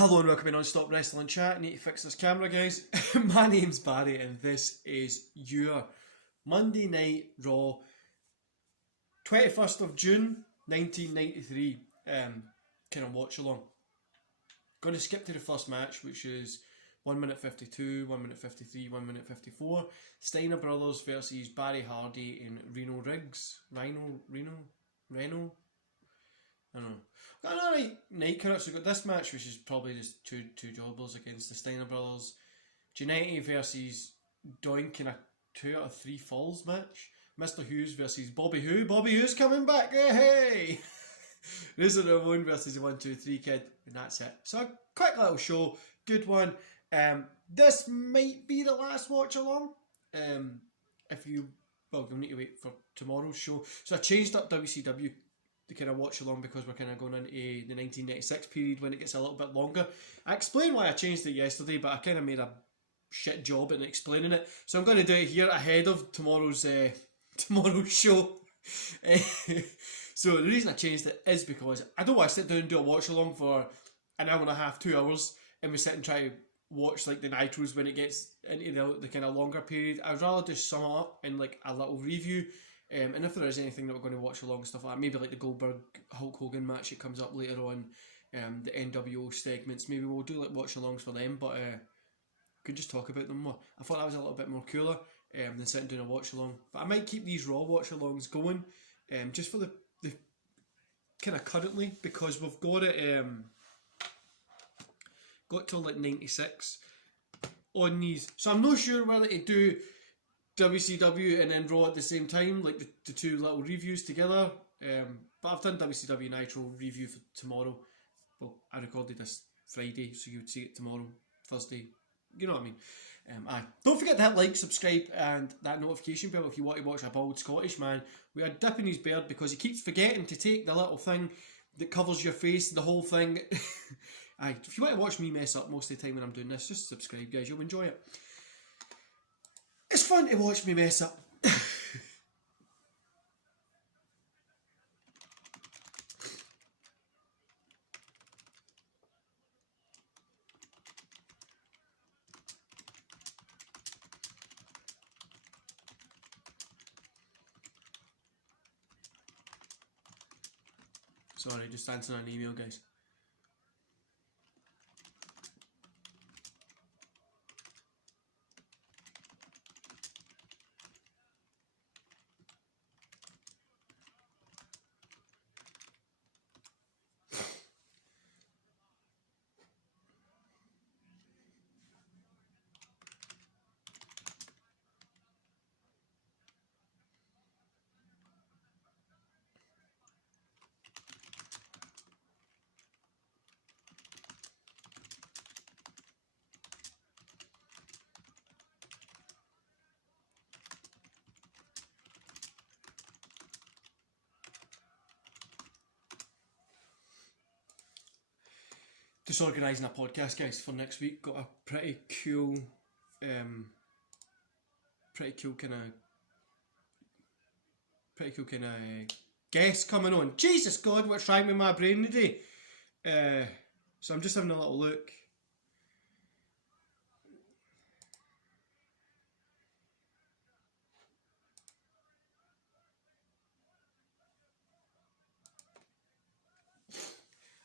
Hello and welcome to Non-Stop Wrestling Chat. Need to fix this camera, guys. My name's Barry and this is your Monday Night Raw 21st of June 1993 kind of watch along. Going to skip to the first match, which is 1 minute 52, 1 minute 53, 1 minute 54. Steiner Brothers versus Barry Hardy and Reno Riggs. Reno? I don't know. Got another night card, so we've got this match, which is probably just two jobbers against the Steiner Brothers. Giannetti versus Doink in a 2 out of 3 falls match. Mr. Hughes versus Bobby Who. Bobby Who's coming back, hey! Razor Ramon versus the 1, 2, 3 kid, and that's it. So a quick little show, good one. This might be the last watch along. You'll need to wait for tomorrow's show. So I changed up WCW to kind of watch along because we're kind of going into the 1996 period when it gets a little bit longer. I explained why I changed it yesterday, but I kind of made a shit job in explaining it. So I'm going to do it here ahead of tomorrow's show. So the reason I changed it is because I don't want to sit down and do a watch along for an hour and a half, 2 hours, and we sit and try to watch like the Nitros when it gets into the kind of longer period. I'd rather just sum it up in like a little review. And if there is anything that we're going to watch along and stuff like that, maybe like the Goldberg Hulk Hogan match that comes up later on, the NWO segments, maybe we'll do like watch alongs for them, but could just talk about them more. I thought that was a little bit more cooler than sitting doing a watch along. But I might keep these Raw watch alongs going, just for the kind of currently, because we've got it got till like 96 on these. So I'm not sure whether to do WCW and then Raw at the same time, like the two little reviews together. But I've done WCW Nitro review for tomorrow. Well, I recorded this Friday, so you would see it tomorrow, Thursday. You know what I mean? Don't forget to hit like, subscribe, and that notification bell if you want to watch a bald Scottish man. We are dipping his beard because he keeps forgetting to take the little thing that covers your face, the whole thing. If you want to watch me mess up most of the time when I'm doing this, just subscribe, guys. You'll enjoy it. It's fun to watch me mess up. Sorry, just answering an email, guys. Just organising a podcast, guys, for next week. Got a pretty cool kind of guest coming on. Jesus God, what's wrong with my brain today? So I'm just having a little look.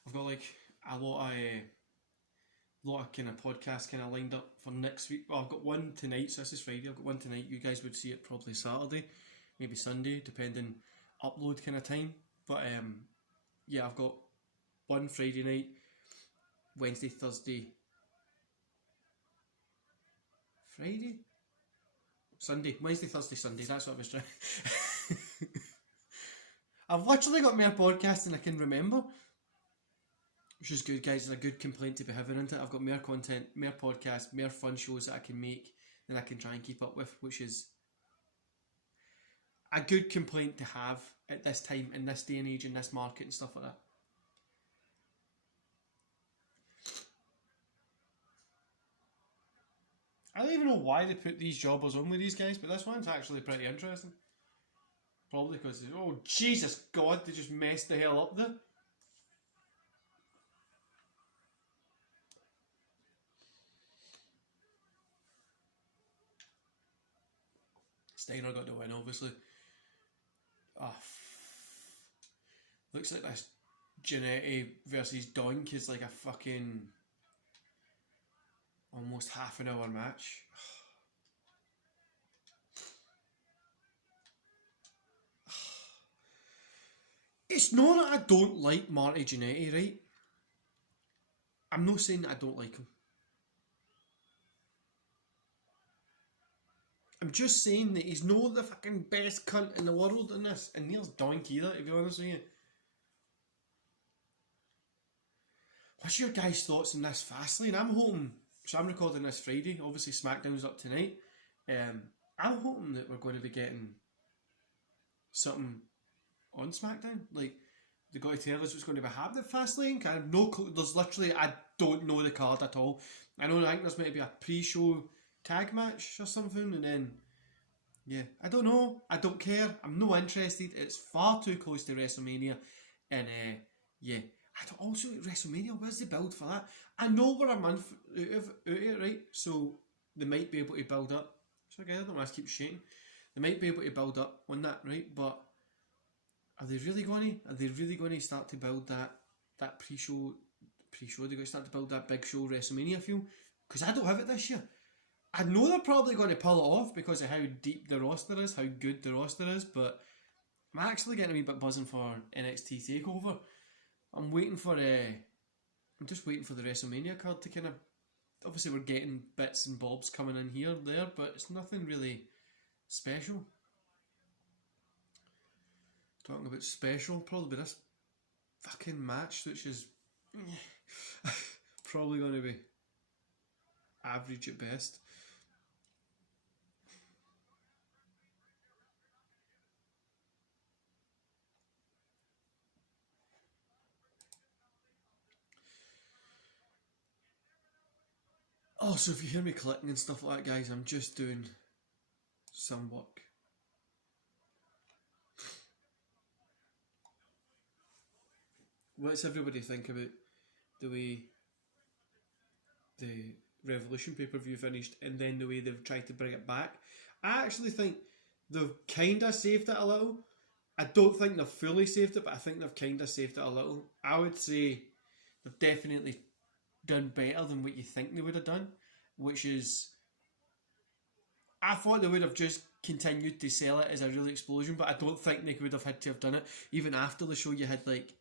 I've got like a lot of kind of podcasts kind of lined up for next week. Well, I've got one tonight, so this is Friday. I've got one tonight. You guys would see it probably Saturday, maybe Sunday, depending upload kind of time. But yeah, I've got one Friday night, Wednesday, Thursday, Friday, Sunday, Wednesday, Thursday, Sunday. That's what I was trying. I've literally got more podcasts than I can remember. Which is good, guys. It's a good complaint to be having, isn't it? I've got more content, more podcasts, more fun shows that I can make than I can try and keep up with, which is a good complaint to have at this time, in this day and age, in this market and stuff like that. I don't even know why they put these jobbers on with these guys, but this one's actually pretty interesting. Probably because, oh Jesus God, they just messed the hell up there. Steiner got the win, obviously. Oh, looks like this Jannetty versus Doink is like a fucking almost half an hour match. It's not that I don't like Marty Jannetty, right? I'm not saying that I don't like him. I'm just saying that he's not the fucking best cunt in the world in this, and neither's Doink either, to be honest with you. What's your guys' thoughts on this Fastlane? I'm hoping, so I'm recording this Friday, obviously SmackDown's up tonight. I'm hoping that we're going to be getting something on SmackDown. Like, they got to tell us what's going to be happening at Fastlane. I have no clue. There's literally, I don't know the card at all. I think there's meant to be a pre-show tag match or something, and then, yeah, I don't know. I don't care. I'm not interested. It's far too close to WrestleMania, and yeah. I don't also at WrestleMania, where's the build for that? I know we're a month out of it, right? So they might be able to build up. So again, I don't want to keep shaking. They might be able to build up on that, right? But are they really going to? Are they really going to start to build that pre-show? They're going to start to build that big show WrestleMania feel? Because I don't have it this year. I know they're probably going to pull it off because of how deep the roster is, how good the roster is. But I'm actually getting a wee bit buzzing for NXT Takeover. I'm just waiting for the WrestleMania card to kind of. Obviously, we're getting bits and bobs coming in here, there, but it's nothing really special. Talking about special, probably this fucking match, which is probably going to be average at best. Oh, so if you hear me clicking and stuff like that, guys, I'm just doing some work. What's everybody think about the way the Revolution pay-per-view finished and then the way they've tried to bring it back? I actually think they've kind of saved it a little. I don't think they've fully saved it, but I think they've kind of saved it a little. I would say they've definitely done better than what you think they would have done, which is, I thought they would have just continued to sell it as a real explosion, but I don't think they would have had to have done it. Even after the show, you had like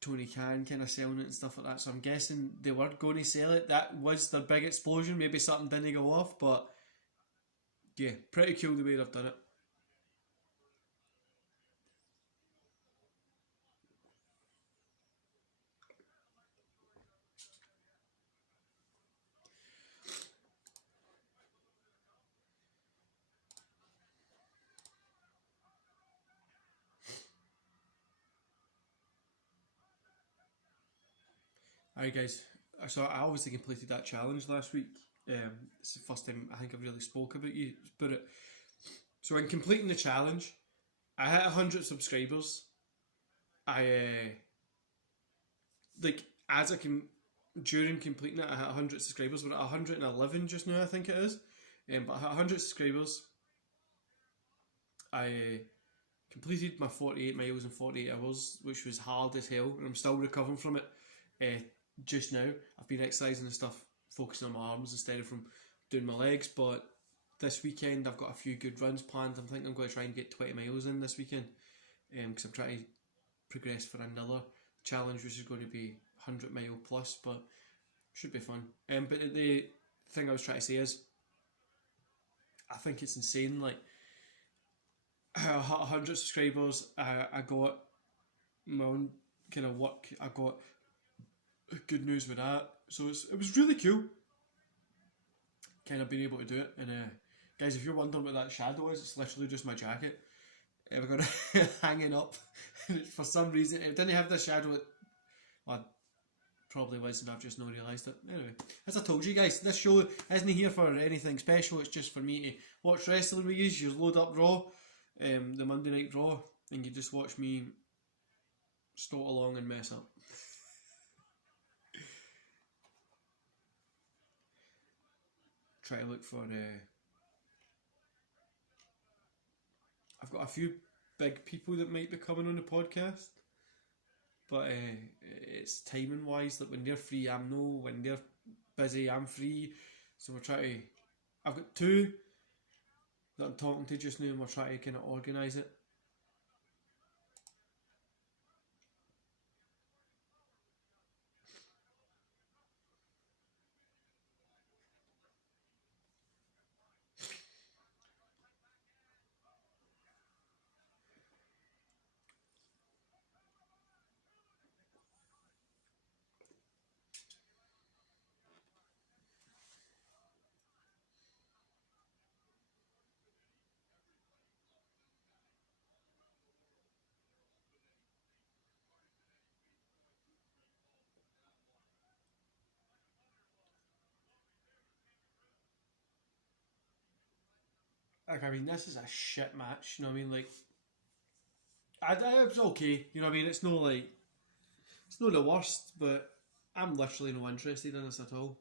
Tony Khan kind of selling it and stuff like that, so I'm guessing they were going to sell it. That was their big explosion. Maybe something didn't go off, but yeah, pretty cool the way they've done it. Alright guys, so I obviously completed that challenge last week. It's the first time I think I've really spoke about it. So in completing the challenge, I hit 100 subscribers. Like as I can during completing it, I hit 100 subscribers. We're at 111 just now, I think it is. But I hit 100 subscribers. I completed my 48 miles in 48 hours, which was hard as hell, and I'm still recovering from it. Just now, I've been exercising and stuff, focusing on my arms instead of from doing my legs. But this weekend, I've got a few good runs planned. I'm thinking I'm going to try and get 20 miles in this weekend, because I'm trying to progress for another challenge, which is going to be 100 mile plus, but should be fun. But the thing I was trying to say is, I think it's insane. Like, I hit 100 subscribers. I got my own kind of work. I got good news with that, so it was really cool. Kind of being able to do it. And guys, if you're wondering what that shadow is, it's literally just my jacket. We've got it hanging up. For some reason, it didn't have the shadow. Well, probably was, and I've just not realised it. Anyway, as I told you guys, this show isn't here for anything special. It's just for me to watch wrestling with you. You load up Raw, the Monday Night Raw, and you just watch me start along and mess up. Try to look for I've got a few big people that might be coming on the podcast, but it's timing wise. Like when they're free, I'm no. When they're busy, I'm free. So we're trying to. I've got two that I'm talking to just now, and we're trying to kind of organise it. Like, I mean, this is a shit match. You know what I mean? Like, it was okay. You know what I mean? It's no like, it's not the worst, but I'm literally no interested in this at all.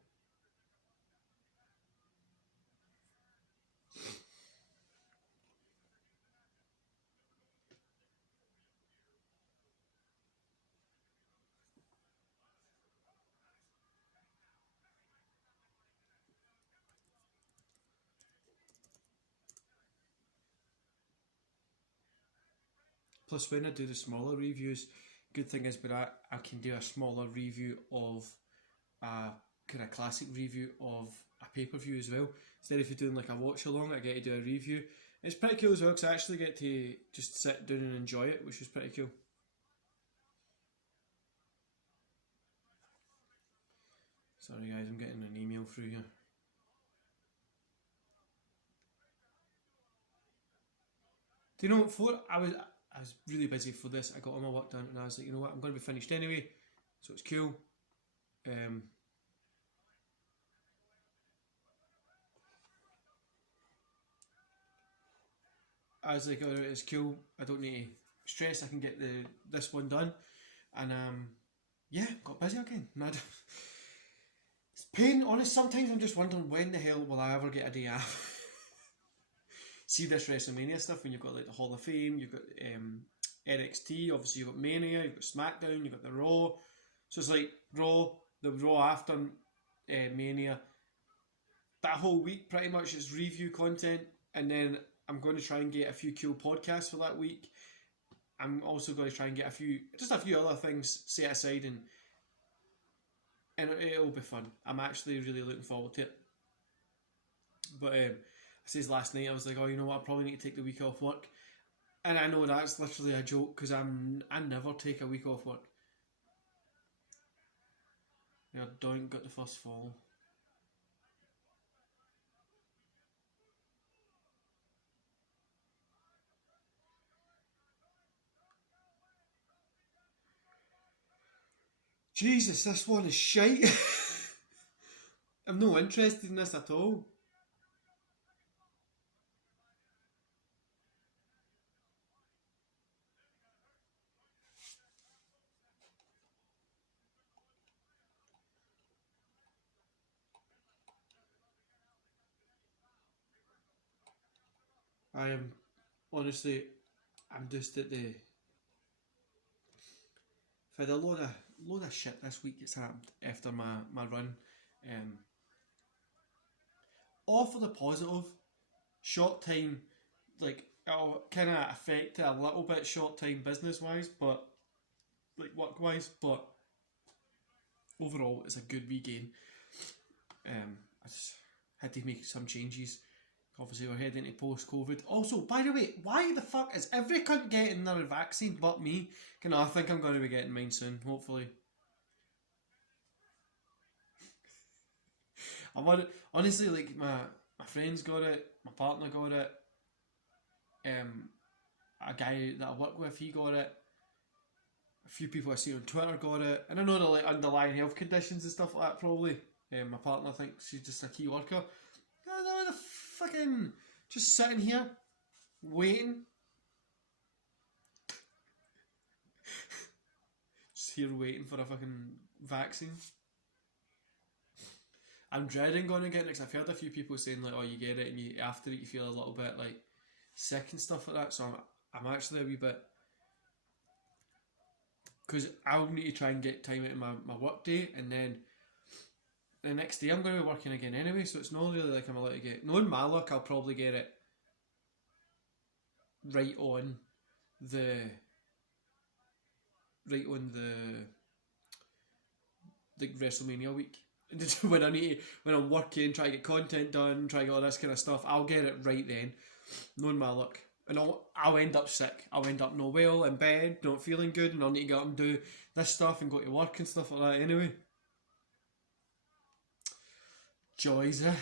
Plus, when I do the smaller reviews, good thing is, but I can do a smaller review of a kind of classic review of a pay per view as well. Instead of you doing like a watch along, I get to do a review. It's pretty cool as well because I actually get to just sit down and enjoy it, which is pretty cool. Sorry guys, I'm getting an email through here. Do you know, for I was really busy for this. I got all my work done, and I was like, you know what, I'm going to be finished anyway, so it's cool. Um, I was like, oh, it's cool. I don't need to stress. I can get this one done, and yeah, got busy again. It's pain. Honest, sometimes I'm just wondering when the hell will I ever get a day off. See this WrestleMania stuff when you've got like the Hall of Fame, you've got NXT, obviously you've got Mania, you've got SmackDown, you've got the Raw. So it's like the Raw after Mania. That whole week pretty much is review content, and then I'm going to try and get a few cool podcasts for that week. I'm also going to try and get a few other things set aside, and it'll be fun. I'm actually really looking forward to it. But I says last night I was like, oh, you know what? I probably need to take the week off work, and I know that's literally a joke because I never take a week off work. Your doink got the first fall. Jesus, this one is shite. I'm no interested in this at all. I am honestly, I'm just at the. I've had a load of shit this week that's happened after my run. All for the positive, short time, like it'll kind of affect it a little bit short time business wise, but like work wise, but overall it's a good wee gain. I just had to make some changes. Obviously, we're heading into post-COVID. Also, by the way, why the fuck is every cunt getting their vaccine but me? I think I'm going to be getting mine soon, hopefully. Honestly, like, my friends got it, my partner got it, a guy that I work with, he got it, a few people I see on Twitter got it, and I know the like underlying health conditions and stuff like that probably. My partner thinks she's just a key worker. I don't know the fucking just sitting here waiting. Just here waiting for a fucking vaccine. I'm dreading going to get it because I've heard a few people saying like, oh, you get it and you after it you feel a little bit like sick and stuff like that. So I'm actually a wee bit, because I'll need to try and get time out of my work day, and then the next day I'm going to be working again anyway. So it's not really like I'm allowed to get. Knowing my luck, I'll probably get it right on the WrestleMania week. when I'm working, try to get content done, try to get all this kind of stuff, I'll get it right then, knowing my luck. And I'll end up sick. I'll end up no well, in bed, not feeling good, and I'll need to get up and do this stuff and go to work and stuff like that anyway. Joys, eh?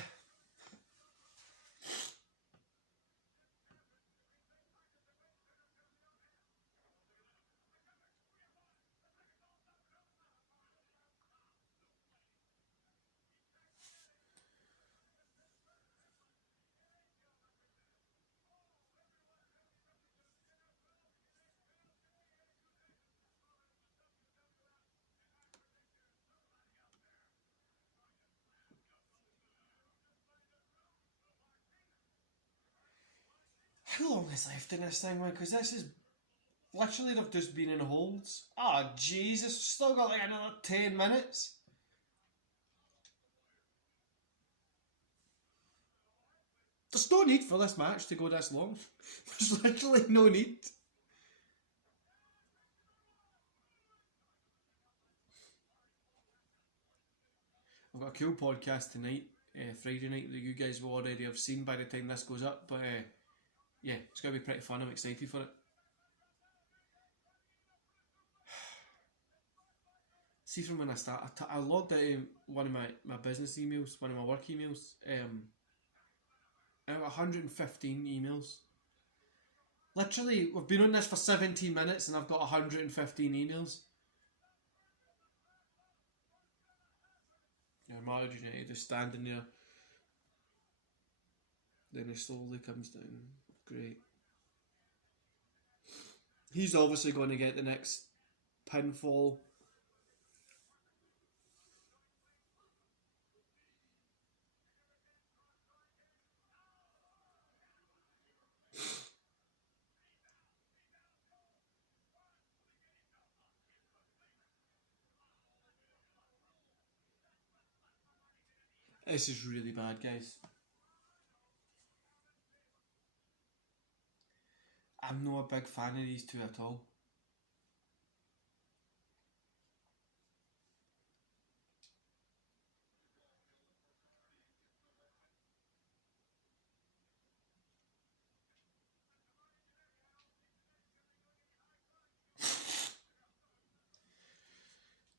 How long is left in this thing, man? Because this is literally, they've just been in holds. Ah, oh, Jesus, still got like another 10 minutes. There's no need for this match to go this long. There's literally no need. I've got a cool podcast tonight, Friday night, that you guys will already have seen by the time this goes up. But yeah, it's going to be pretty fun. I'm excited for it. See, from when I start, I logged out one of my business emails, one of my work emails. I got 115 emails. Literally, we've been on this for 17 minutes and I've got 115 emails. Yeah, Marriage United just standing there. Then he slowly comes down. Great. He's obviously going to get the next pinfall. This is really bad, guys. I'm not a big fan of these two at all.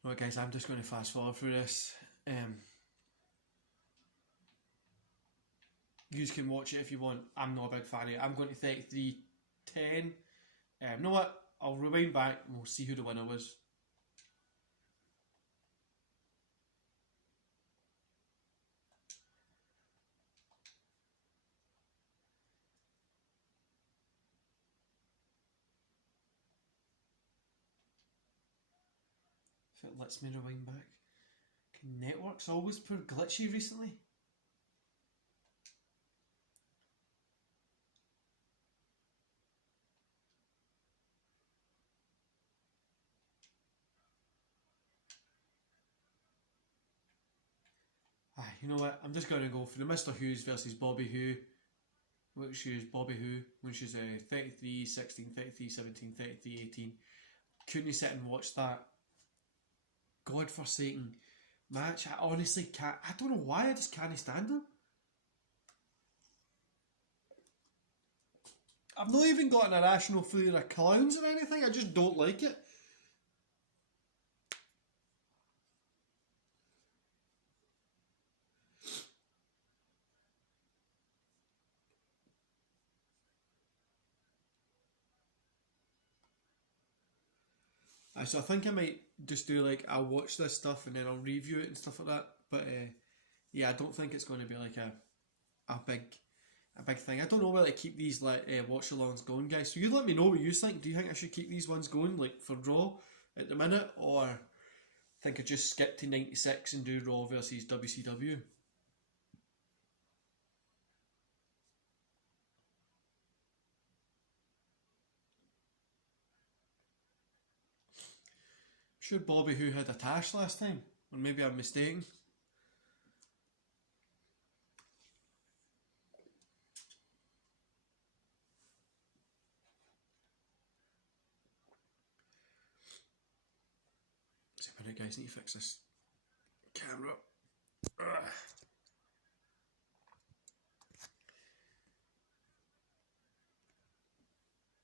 Right, guys, I'm just going to fast forward through this. You can watch it if you want. I'm not a big fan of it. I'm going to 33-10. You know what? I'll rewind back and we'll see who the winner was. If it lets me rewind back. Network's always proved glitchy recently. You know what? I'm just going to go for the Mr. Hughes versus Bobby Who, which is Bobby Who, which is 33-16, 33-17, 33-18. Couldn't you sit and watch that godforsaken match? I honestly can't. I don't know why, I just can't stand him. I've not even got an irrational fear of clowns or anything, I just don't like it. So I think I might just do like, I'll watch this stuff and then I'll review it and stuff like that. But yeah, I don't think it's going to be like a big thing. I don't know whether to keep these like watch alongs going, guys. So you let me know what you think. Do you think I should keep these ones going like for Raw at the minute, or think I just skip to 96 and do Raw versus WCW? Sure Bobby who had a tash last time, or maybe I'm mistaken. Right, guys, need to fix this camera. Ugh.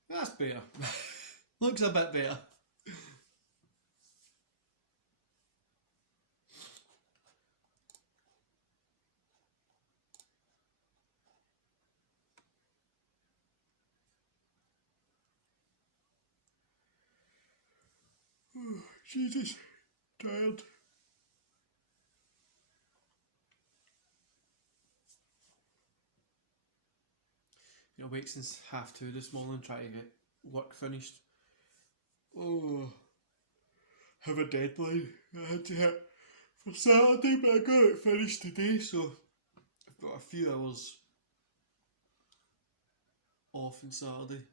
That's better. Looks a bit better. Oh, Jesus, tired. You know, awake since 2:30 this morning trying to get work finished. Oh, have a deadline I had to hit for Saturday, but I got it finished today, so I've got a few hours off on Saturday.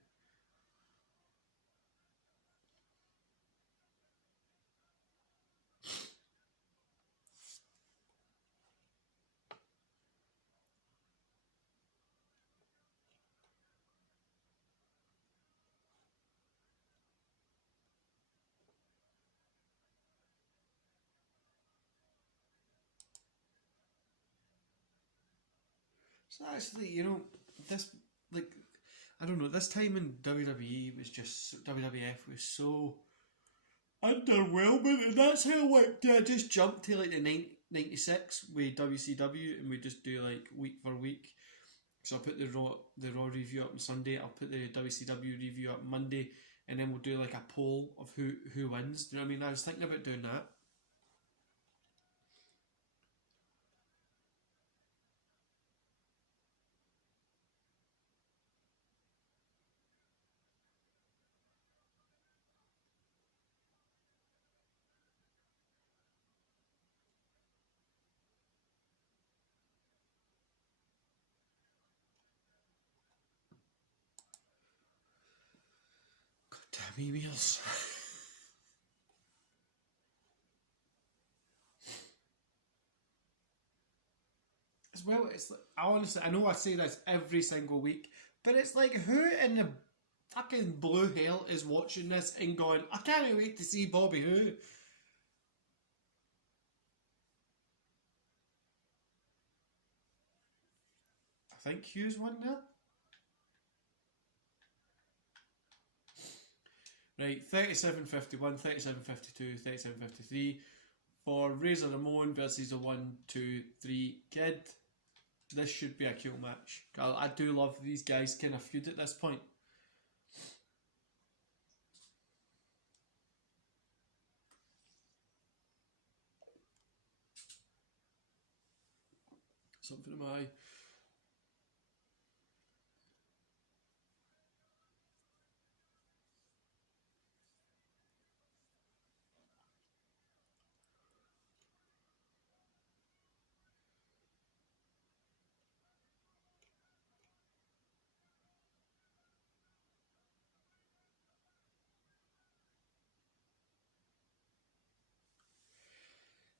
So actually, you know, this, like, I don't know, this time in WWE was just, WWF was so underwhelming, and that's how, like, I just jumped to, like, the 96 with WCW, and we just do, like, week for week. So I'll put the Raw review up on Sunday, I'll put the WCW review up Monday, and then we'll do, like, a poll of who wins. Do you know what I mean? I was thinking about doing that. God damn emails. As well, it's like, I know I say this every single week, but it's like, who in the fucking blue hell is watching this and going, I can't wait to see Bobby Who? I think Hughes won there. Right, 37.51, 37.52, 37.53 for Razor Ramon versus the 1-2-3 Kid. This should be a cool match. I do love these guys kind of feud at this point. Something in my eye.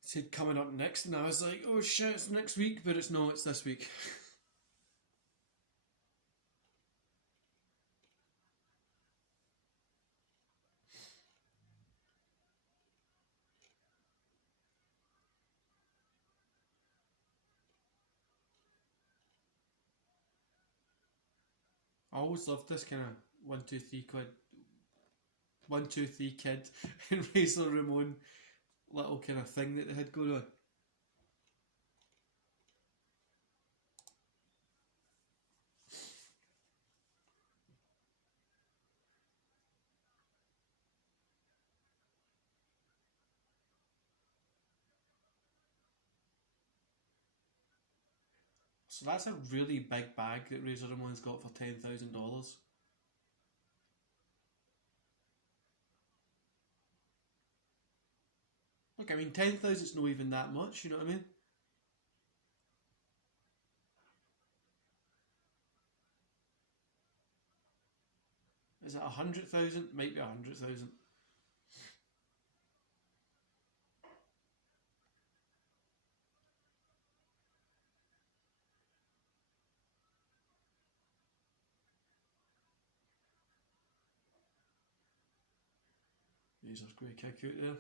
Said coming up next, and I was like, oh shit, it's next week, but it's no, it's this week. I always loved this kind of 1-2-3 Kid and Razor Ramon little kind of thing that they had going on. So that's a really big bag that Razor Ramon's got for $10,000. Look, I mean, 10,000 is not even that much, you know what I mean? Is it 100,000? Might be 100,000. Razor's great kick out there.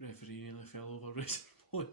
Referee nearly fell over Razor Ramon.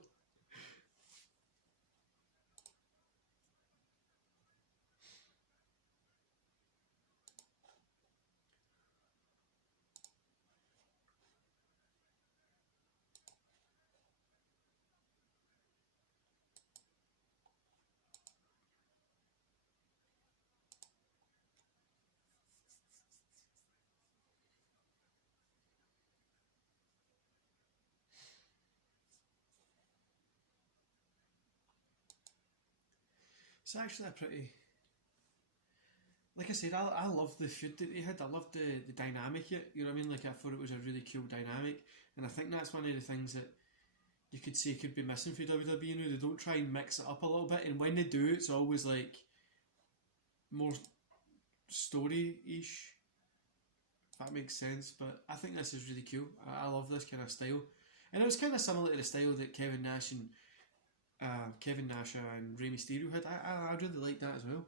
It's actually a pretty, like I said, I love the feud that they had. I loved the dynamic yet. You know what I mean? Like I thought it was a really cool dynamic, and I think that's one of the things that you could say could be missing for WWE. You know, they don't try and mix it up a little bit, and when they do, it's always like more story-ish. If that makes sense, but I think this is really cool. I love this kind of style, and it was kind of similar to the style that Kevin Nash and Rey Mysterio had. I really like that as well.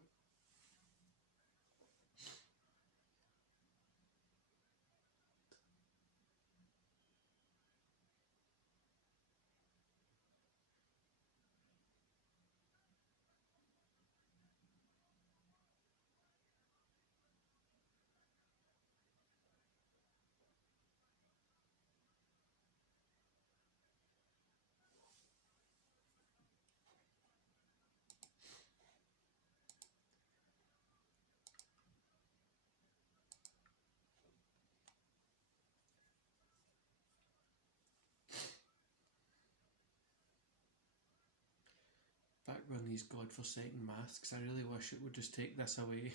Back when these godforsaken masks, I really wish it would just take this away.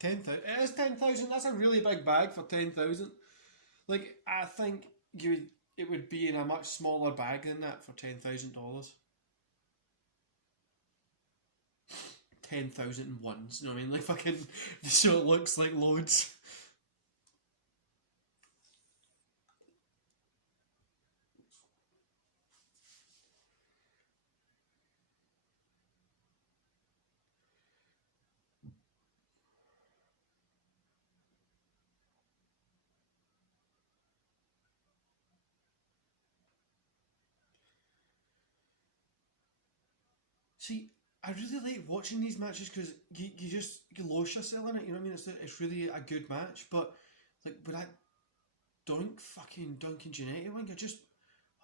$10,000. It is 10,000. That's a really big bag for 10,000. Like I think it would be in a much smaller bag than that for $10,000. 10,000 ones. You know what I mean? Like fucking. So it looks like loads. See, I really like watching these matches because you lose yourself in it. You know what I mean? It's really a good match, but like with that Duncan Giannetti one, you're just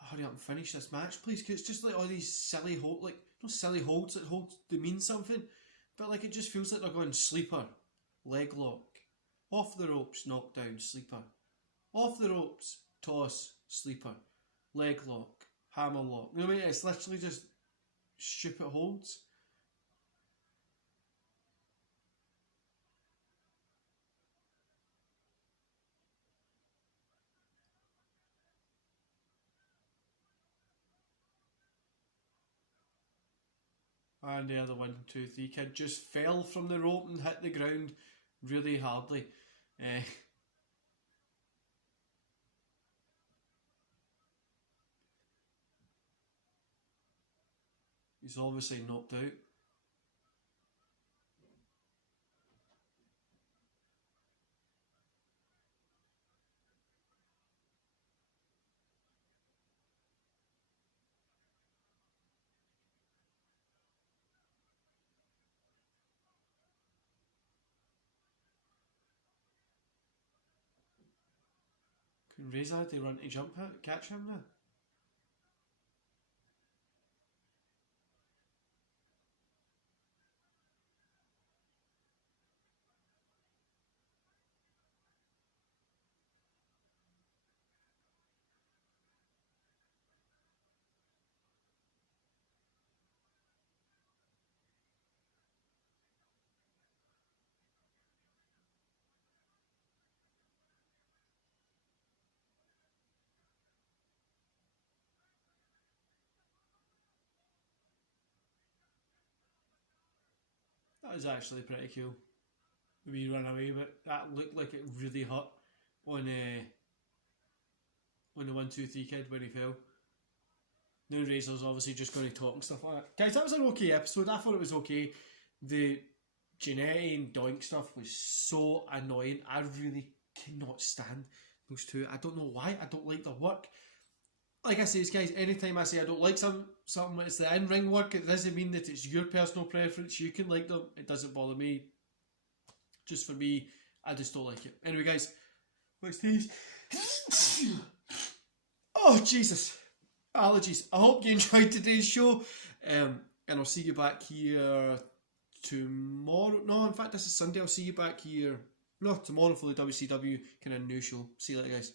hurry up and finish this match, please. Because it's just like all these silly silly holds that they mean something, but like it just feels like they're going sleeper, leg lock, off the ropes, knockdown, sleeper, off the ropes, toss, sleeper, leg lock, hammer lock. You know what I mean? It's literally just stupid holds. And the other 1, 2, 3 kid just fell from the rope and hit the ground really hardly. He's obviously knocked out. Can Razor had to run to catch him now? is actually pretty cool. We ran away, but that looked like it really hurt on the 1-2-3 kid when he fell. Now Razor's obviously just going to talk and stuff like that. Guys, that was an okay episode. I thought it was okay. The Jannetty and Doink stuff was so annoying. I really cannot stand those two. I don't know why. I don't like their work. Like I say, guys, anytime I say I don't like something, it's the in-ring work. It doesn't mean that it's your personal preference. You can like them. It doesn't bother me. Just for me, I just don't like it. Anyway, guys, let's taste. Oh, Jesus. Allergies. I hope you enjoyed today's show. And I'll see you back here tomorrow. No, in fact, this is Sunday. I'll see you back here. No, tomorrow for the WCW kind of new show. See you later, guys.